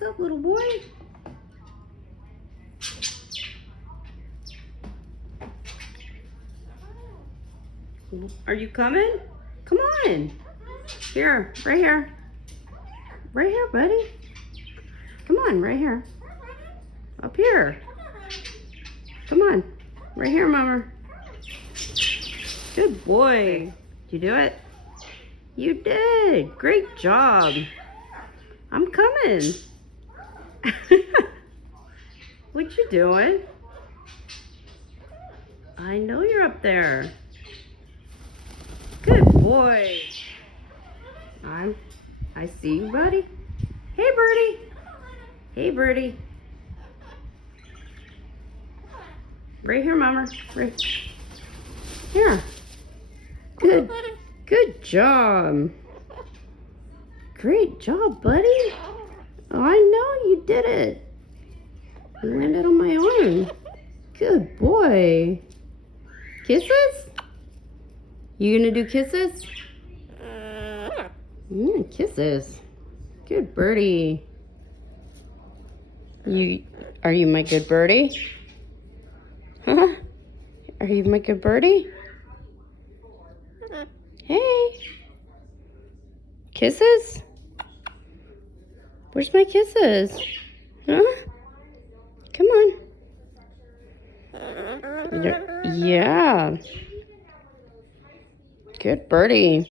What's up, little boy? Are you coming? Come on. Here, right here. Right here, buddy. Come on, right here. Up here. Come on. Right here, Mama. Good boy. Did you do it? You did. Great job. I'm coming. What you doing? I know you're up there. Good boy. I see you, buddy. Hey, birdie. Hey, birdie. Right here, Mama. Right here. Good job. Great job, buddy. Oh, I know you did it. You landed on my arm. Good boy. Kisses? You gonna do kisses? Kisses. Good birdie. Are you my good birdie? Huh? Are you my good birdie? Hey. Kisses? Where's my kisses? Huh? Come on. Yeah. Good birdie.